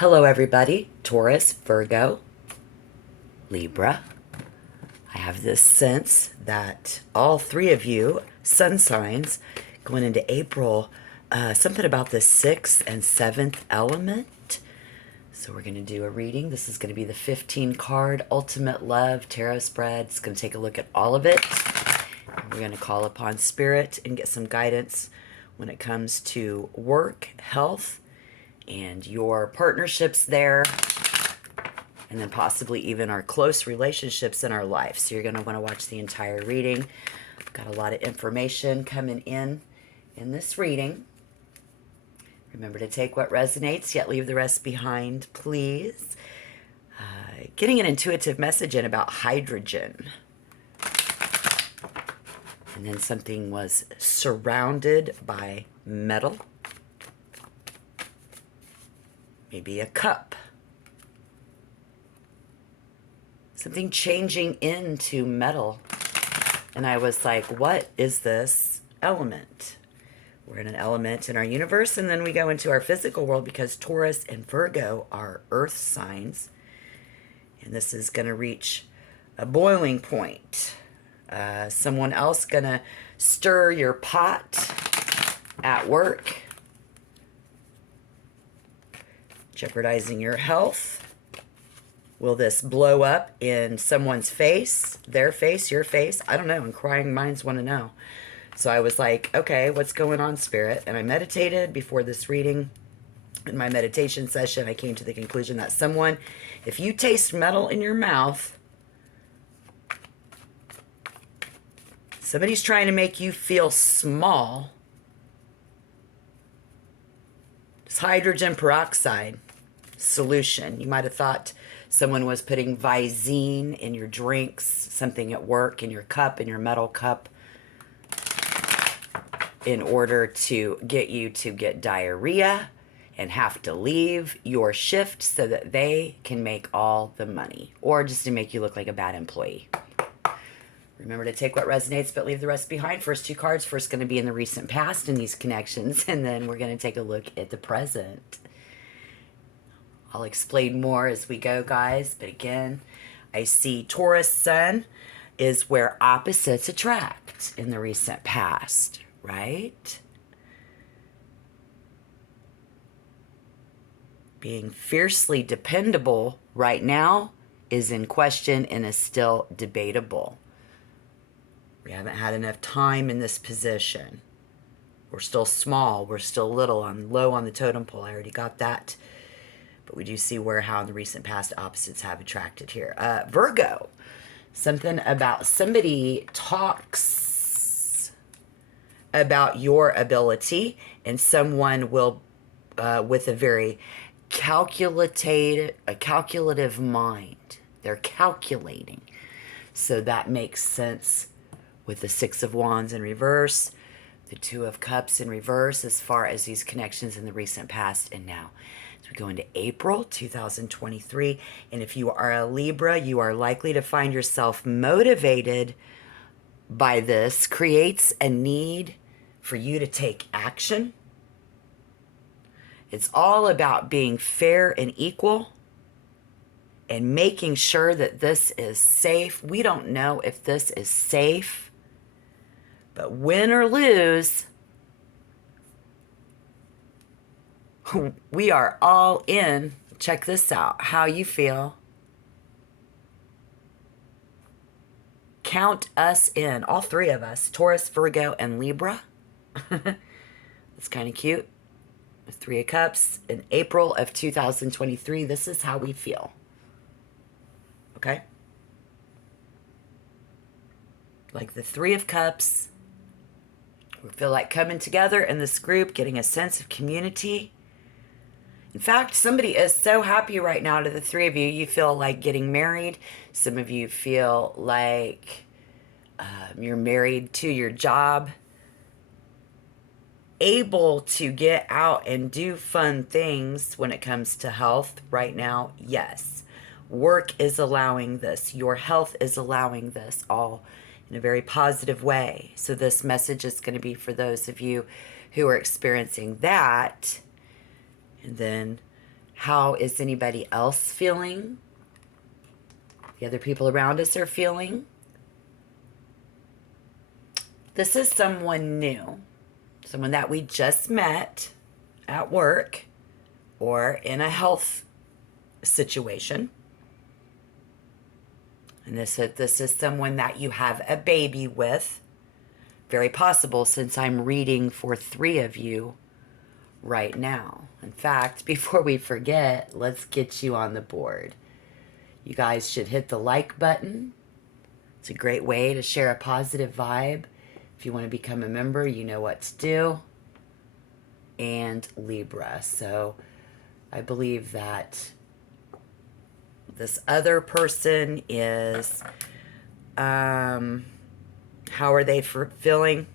Hello, everybody. Taurus, Virgo, Libra. I have this sense that all three of you, sun signs, going into April, something about the sixth and seventh element. So we're going to do a reading. This is going to be the 15 card Ultimate Love Tarot spread. It's going to take a look at all of it. We're going to call upon spirit and get some guidance when it comes to work, health, and your partnerships there, and then possibly even our close relationships in our life. So you're going to want to watch the entire reading. I've got a lot of information coming in this reading. Remember to take what resonates, yet leave the rest behind, please. Getting an intuitive message in about hydrogen. And then something was surrounded by metal. Maybe a cup. Something changing into metal. And I was like, what is this element? We're in an element in our universe, and then we go into our physical world because Taurus and Virgo are earth signs. And this is going to reach a boiling point. Someone else going to stir your pot at work, jeopardizing your health. Will this blow up in someone's face, their face, your face? I don't know. Inquiring minds want to know. So I was like, okay, what's going on, Spirit? And I meditated before this reading. In my meditation session, I came to the conclusion that someone, if you taste metal in your mouth, somebody's trying to make you feel small. It's hydrogen peroxide solution. You might have thought someone was putting Visine in your drinks, something at work, in your cup, in your metal cup, in order to get you to get diarrhea and have to leave your shift so that they can make all the money, or just to make you look like a bad employee. Remember to take what resonates, but leave the rest behind. First two cards, first going to be in the recent past in these connections, and then we're going to take a look at the present. I'll explain more as we go, guys. But again, I see Taurus Sun is where opposites attract in the recent past, right? Being fiercely dependable right now is in question and is still debatable. We haven't had enough time in this position. We're still small. We're still little. I'm low on the totem pole. I already got that. But we do see how in the recent past opposites have attracted here. Virgo, something about somebody talks about your ability, and someone will, with a very calculative mind. They're calculating. So that makes sense with the Six of Wands in reverse, the Two of Cups in reverse, as far as these connections in the recent past and now. As we go into April 2023, and if you are a Libra, you are likely to find yourself motivated by this, creates a need for you to take action. It's all about being fair and equal and making sure that this is safe. We don't know if this is safe, but win or lose, we are all in. Check this out. How you feel. Count us in. All three of us. Taurus, Virgo, and Libra. It's kind of cute. The Three of Cups in April of 2023. This is how we feel. Okay? Like the Three of Cups. We feel like coming together in this group, getting a sense of community. In fact, somebody is so happy right now to the three of you. You feel like getting married. Some of you feel like you're married to your job. Able to get out and do fun things when it comes to health right now. Yes. Work is allowing this. Your health is allowing this, all in a very positive way. So this message is going to be for those of you who are experiencing that. And then How is anybody else feeling? The other people around us are feeling. This is someone new, someone that we just met at work or in a health situation. And this is someone that you have a baby with. Very possible, since I'm reading for 3 of you right now. In fact, before we forget, let's get you on the board. You guys should hit the like button. It's a great way to share a positive vibe. If you want to become a member, you know what to do. And Libra. So I believe that this other person is, how are they feeling?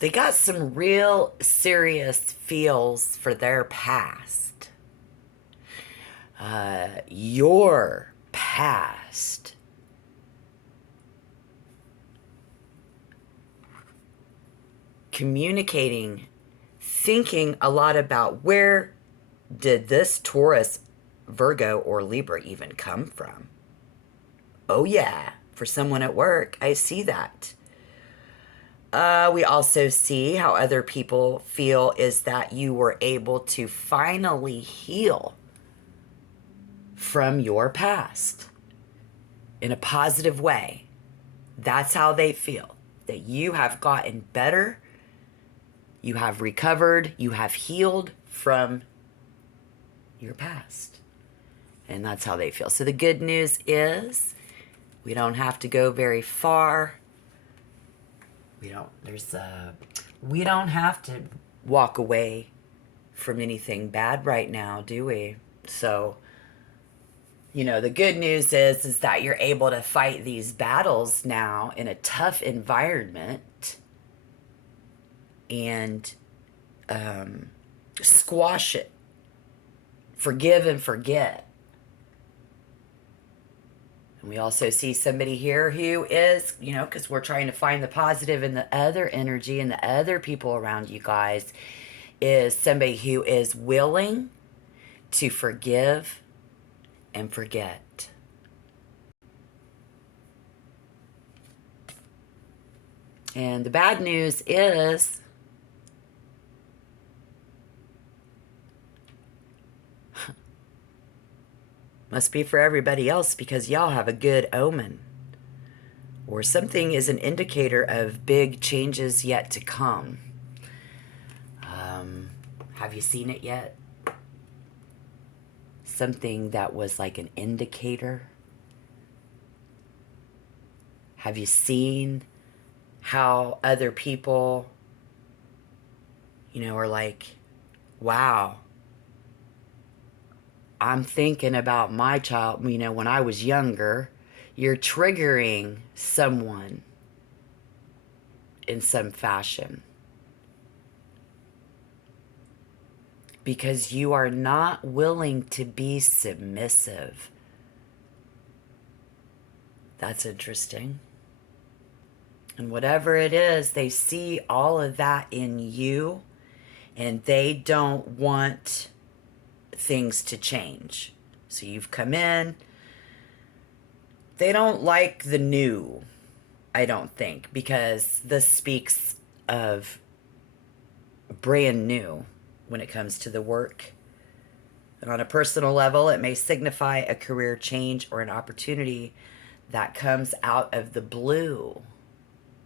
They got some real serious feels for their past. Your past. Communicating, thinking a lot about where did this Taurus, Virgo, or Libra even come from? Oh yeah, for someone at work, I see that. We also see how other people feel is that you were able to finally heal from your past in a positive way. That's how they feel, that you have gotten better, you have recovered, you have healed from your past. And that's how they feel. So the good news is we don't have to go very far. We don't have to walk away from anything bad right now, do we? So, the good news is that you're able to fight these battles now in a tough environment and squash it. Forgive and forget. And we also see somebody here who is, because we're trying to find the positive in the other energy and the other people around you guys, is somebody who is willing to forgive and forget. And the bad news is must be for everybody else because y'all have a good omen. Or something is an indicator of big changes yet to come. Have you seen it yet? Something that was like an indicator. Have you seen how other people, are like, wow, I'm thinking about my child, when I was younger. You're triggering someone in some fashion because you are not willing to be submissive. That's interesting. And whatever it is, they see all of that in you and they don't want things to change. So you've come in. They don't like the new, I don't think, because this speaks of brand new when it comes to the work. And on a personal level, it may signify a career change or an opportunity that comes out of the blue.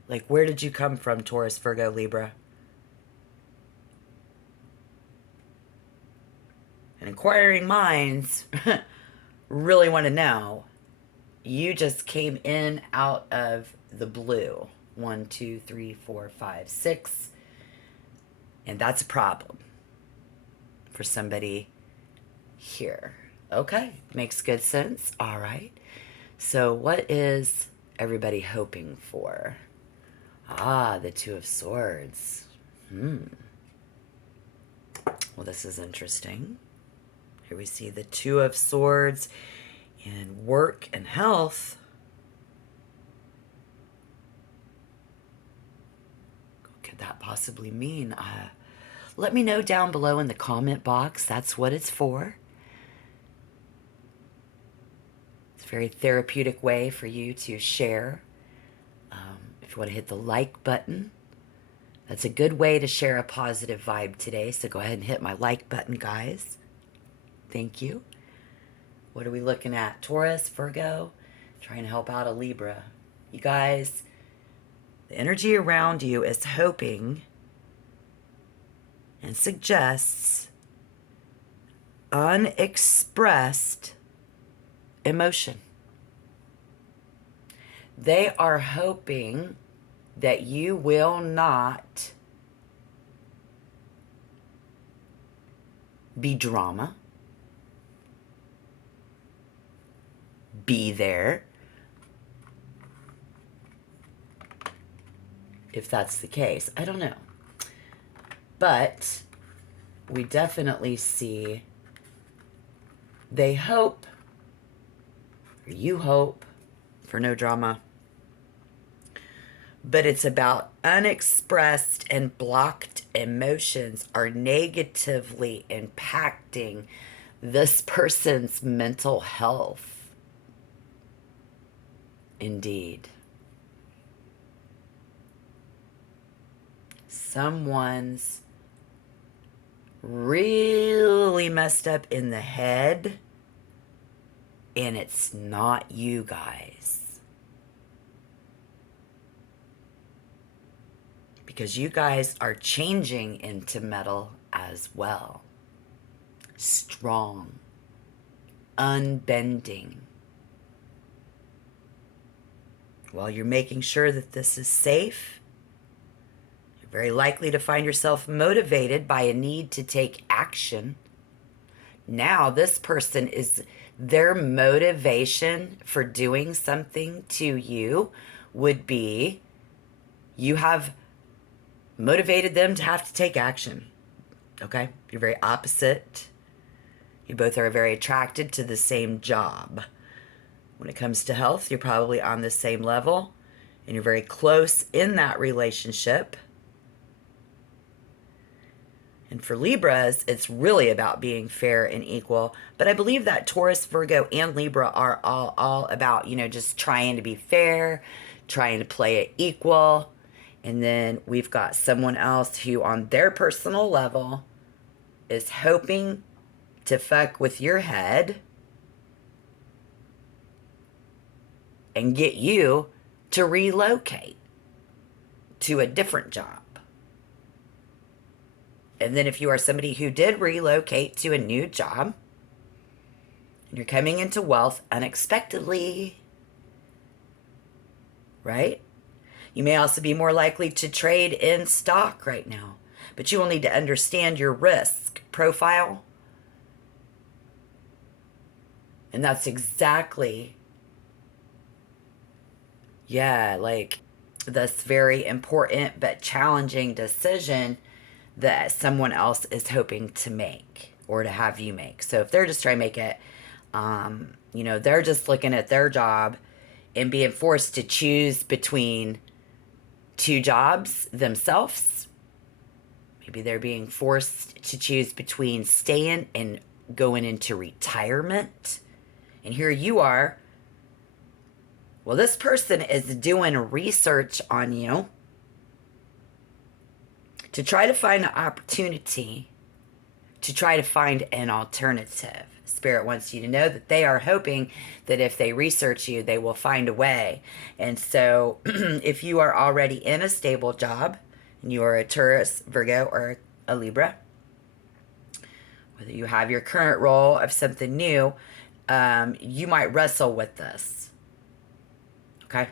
Like, where did you come from, Taurus, Virgo, Libra? And inquiring minds really want to know. You just came in out of the blue. 1, 2, 3, 4, 5, 6. And that's a problem for somebody here. Okay, makes good sense. All right. So what is everybody hoping for? The 2 of Swords. Well, this is interesting. Here we see the 2 of Swords in work and health. could that possibly mean? Let me know down below in the comment box. That's what it's for. It's a very therapeutic way for you to share. If you want to hit the like button, that's a good way to share a positive vibe today. So go ahead and hit my like button, guys. Thank you. What are we looking at? Taurus, Virgo, trying to help out a Libra. You guys, the energy around you is hoping and suggests unexpressed emotion. They are hoping that you will not be drama, be there, if that's the case. I don't know. But we definitely see they hope, or you hope, for no drama. But it's about unexpressed and blocked emotions are negatively impacting this person's mental health. Indeed. Someone's really messed up in the head, and it's not you guys. Because you guys are changing into metal as well. Strong, unbending. While you're making sure that this is safe, you're very likely to find yourself motivated by a need to take action. Now, this person is, their motivation for doing something to you would be, you have motivated them to have to take action. Okay? You're very opposite. You both are very attracted to the same job. When it comes to health, you're probably on the same level, and you're very close in that relationship. And for Libras, it's really about being fair and equal. But I believe that Taurus, Virgo, and Libra are all about, just trying to be fair, trying to play it equal. And then we've got someone else who, on their personal level, is hoping to fuck with your head and get you to relocate to a different job. And then if you are somebody who did relocate to a new job, and you're coming into wealth unexpectedly, right? You may also be more likely to trade in stock right now, but you will need to understand your risk profile. And that's exactly, this very important but challenging decision that someone else is hoping to make or to have you make. So if they're just trying to make it, they're just looking at their job and being forced to choose between two jobs themselves. Maybe they're being forced to choose between staying and going into retirement. And here you are. Well, this person is doing research on you to try to find an opportunity, to try to find an alternative. Spirit wants you to know that they are hoping that if they research you, they will find a way. And so if you are already in a stable job, and you are a Taurus, Virgo, or a Libra, whether you have your current role of something new, you might wrestle with this. Okay?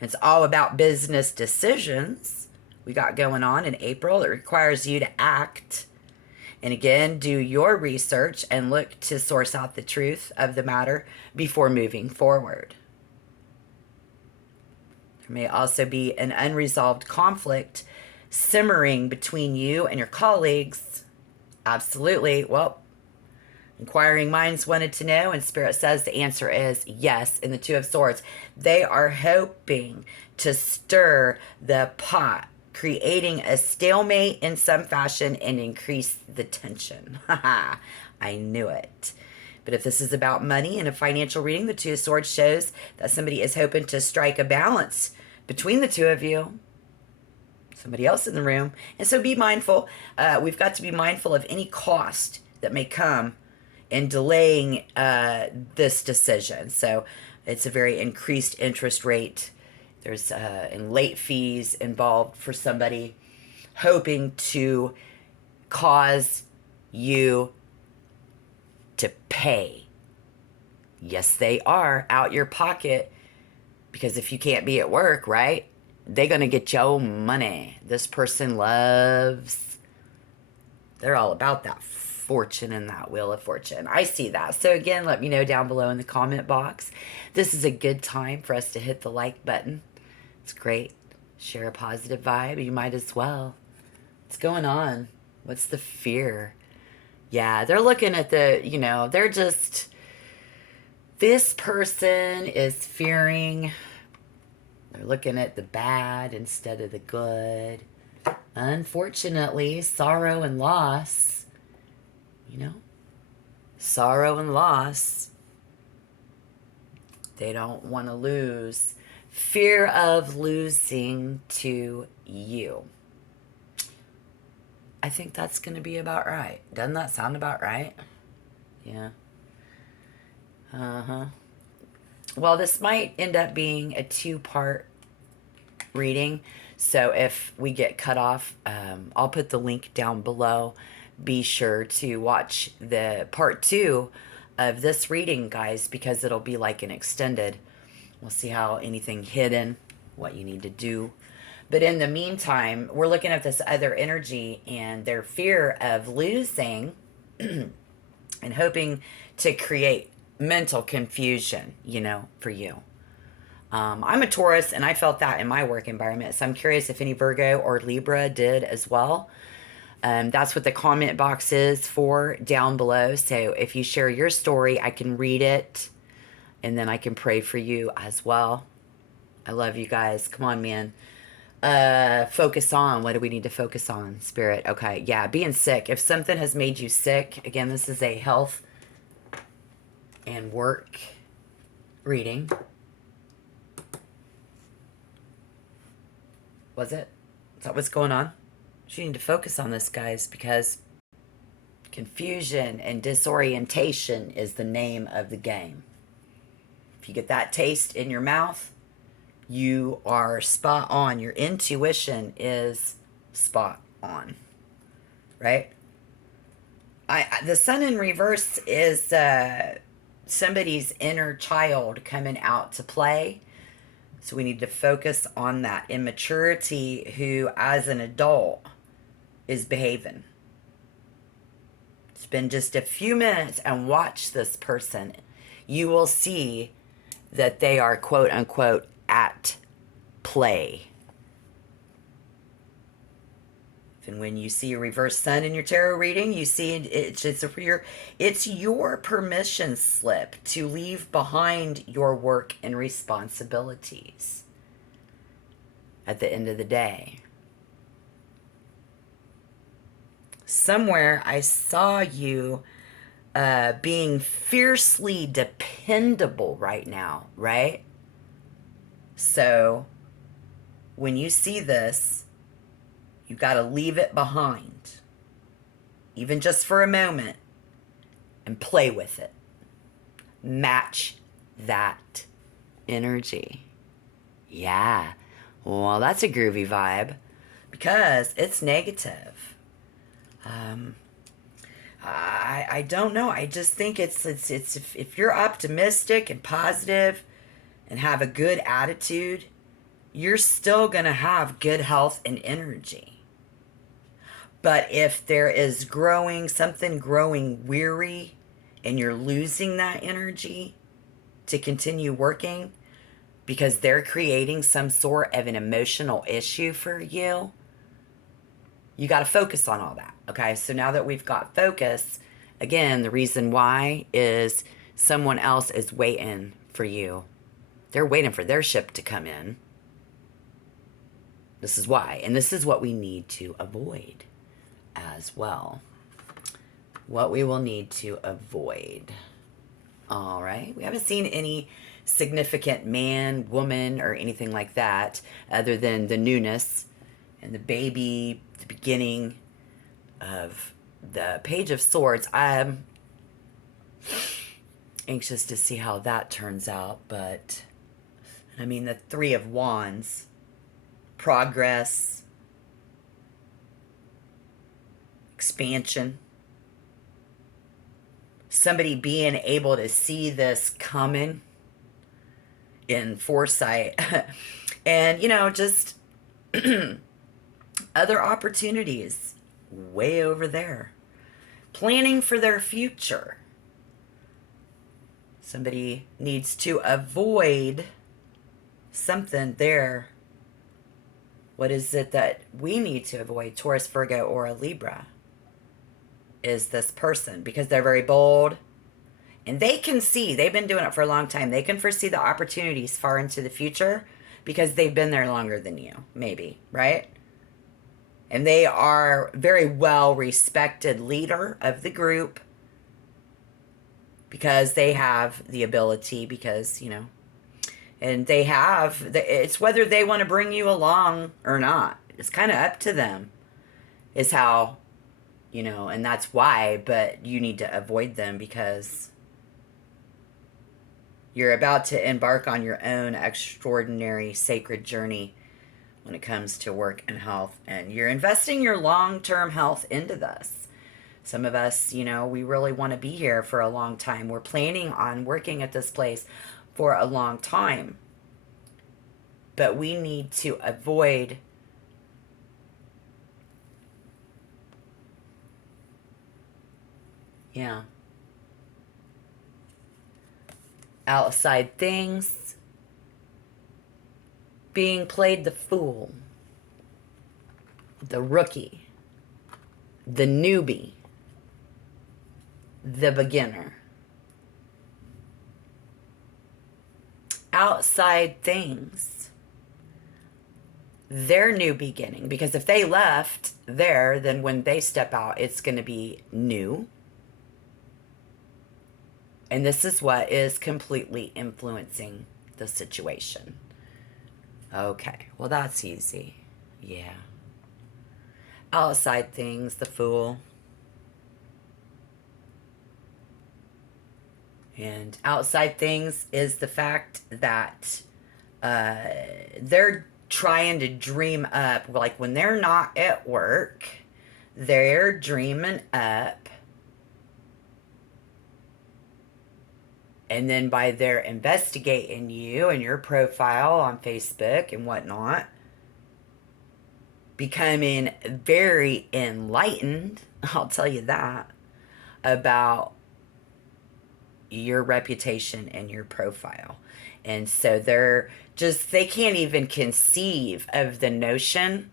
It's all about business decisions we got going on in April. It requires you to act. And again, do your research and look to source out the truth of the matter before moving forward. There may also be an unresolved conflict simmering between you and your colleagues. Absolutely. Well, inquiring minds wanted to know, and Spirit says the answer is yes. In the Two of Swords, they are hoping to stir the pot creating a stalemate in some fashion and increase the tension. I knew it. But if this is about money and a financial reading, the Two of Swords shows that somebody is hoping to strike a balance between the two of you. Somebody else in the room. And so be mindful. We've got to be mindful of any cost that may come in delaying this decision. So it's a very increased interest rate. There's and late fees involved for somebody hoping to cause you to pay. Yes, they are out your pocket, because if you can't be at work, right, they're going to get your money. This person loves, they're all about that fortune and that wheel of fortune. I see that. So again, let me know down below in the comment box. This is a good time for us to hit the like button. It's great. Share a positive vibe. You might as well. What's going on? What's the fear? Yeah, they're looking at the, they're just, this person is fearing, they're looking at the bad instead of the good. Unfortunately, sorrow and loss, sorrow and loss. They don't want to lose. Fear of losing to you. I think that's going to be about right. Doesn't that sound about right? Yeah. Well, this might end up being a 2-part reading. So if we get cut off, I'll put the link down below. Be sure to watch the part 2 of this reading, guys, because it'll be like an extended. We'll see how anything hidden, what you need to do. But in the meantime, we're looking at this other energy and their fear of losing and hoping to create mental confusion, for you. I'm a Taurus, and I felt that in my work environment. So I'm curious if any Virgo or Libra did as well. That's what the comment box is for down below. So if you share your story, I can read it, and then I can pray for you as well. I love you guys. Come on, man. Focus on, what do we need to focus on? Spirit. Okay. Yeah. Being sick. If something has made you sick, again, this is a health and work reading. Was it? Is that what's going on? You need to focus on this, guys, because confusion and disorientation is the name of the game. If you get that taste in your mouth, you are spot on. Your intuition is spot on, right? The sun in reverse is somebody's inner child coming out to play. So we need to focus on that immaturity who, as an adult, is behaving. Spend just a few minutes and watch this person. You will see that they are, quote unquote, at play. And when you see a reverse sun in your tarot reading, you see it's your permission slip to leave behind your work and responsibilities at the end of the day. Somewhere I saw you being fiercely dependable right now, right? So when you see this, you got to leave it behind, even just for a moment, and play with it. Match that energy. Yeah. Well, that's a groovy vibe because it's negative. I don't know. I just think it's if you're optimistic and positive and have a good attitude, you're still going to have good health and energy. But if there is something growing weary and you're losing that energy to continue working because they're creating some sort of an emotional issue for you, you got to focus on all that. Okay, so now that we've got focus, again, the reason why is someone else is waiting for you. They're waiting for their ship to come in. This is why. And this is what we need to avoid as well. What we will need to avoid. All right. We haven't seen any significant man, woman, or anything like that other than the newness and the baby, the beginning of the Page of Swords. I'm anxious to see how that turns out, but I mean, the Three of Wands, progress, expansion, somebody being able to see this coming in foresight and, you know, just other opportunities way over there, planning for their future. Somebody needs to avoid something there. What is it that we need to avoid? Taurus, Virgo, or a Libra is this person, because they're very bold and they can see, they've been doing it for a long time. They can foresee the opportunities far into the future because they've been there longer than you, maybe, right? And they are very well respected leader of the group because they have the ability, because, you know, and they have, it's whether they want to bring you along or not. It's kind of up to them is how, you know, and that's why, but you need to avoid them because you're about to embark on your own extraordinary sacred journey when it comes to work and health, and you're investing your long-term health into this. Some of us, you know, we really want to be here for a long time. We're planning on working at this place for a long time. But we need to avoid outside things, being played the fool, the rookie, the newbie, the beginner. Outside things, their new beginning. Because if they left there, then when they step out, it's going to be new. And this is what is completely influencing the situation. Okay, well, that's easy. Yeah. Outside things, the fool. And outside things is the fact that they're trying to dream up, like when they're not at work, they're dreaming up. And then by their investigating you and your profile on Facebook and whatnot, becoming very enlightened, I'll tell you that, about your reputation and your profile. And so they can't even conceive of the notion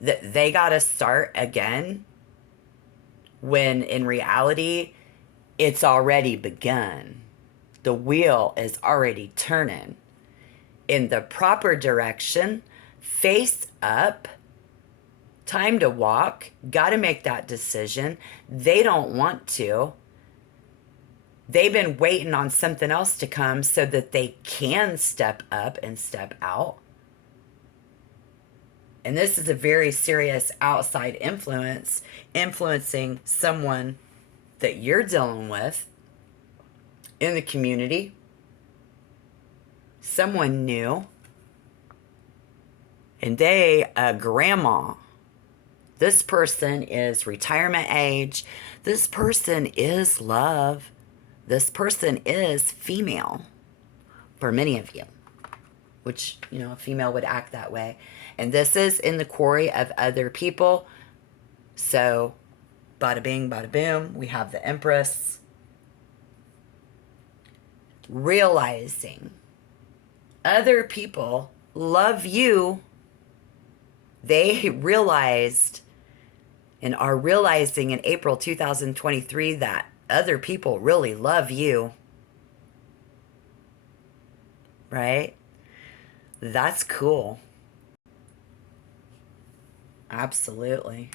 that they got to start again when in reality, it's already begun. The wheel is already turning in the proper direction, face up, time to walk, got to make that decision. They don't want to. They've been waiting on something else to come so that they can step up and step out. And this is a very serious outside influence, influencing someone that you're dealing with in the community, someone new, and they, a grandma. This person is retirement age. This person is love. This person is female for many of you, which, you know, a female would act that way. And this is in the quarry of other people. So, bada bing, bada boom, we have the Empress. Realizing other people love you. They realized and are realizing in April 2023 that other people really love you. Right? That's cool. Absolutely.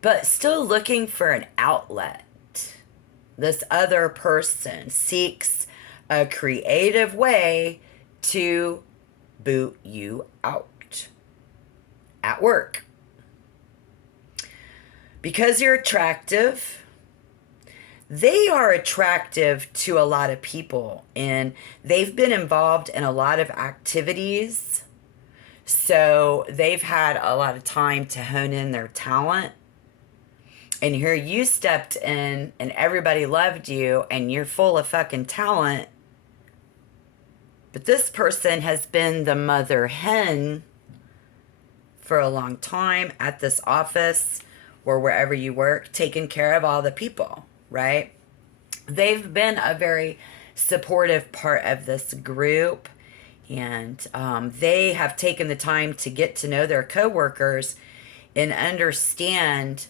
But still looking for an outlet. This other person seeks a creative way to boot you out at work. Because you're attractive, they are attractive to a lot of people, and they've been involved in a lot of activities. So they've had a lot of time to hone in their talent. And here you stepped in and everybody loved you and you're full of fucking talent. But this person has been the mother hen for a long time at this office or wherever you work, taking care of all the people, right? They've been a very supportive part of this group, and they have taken the time to get to know their coworkers and understand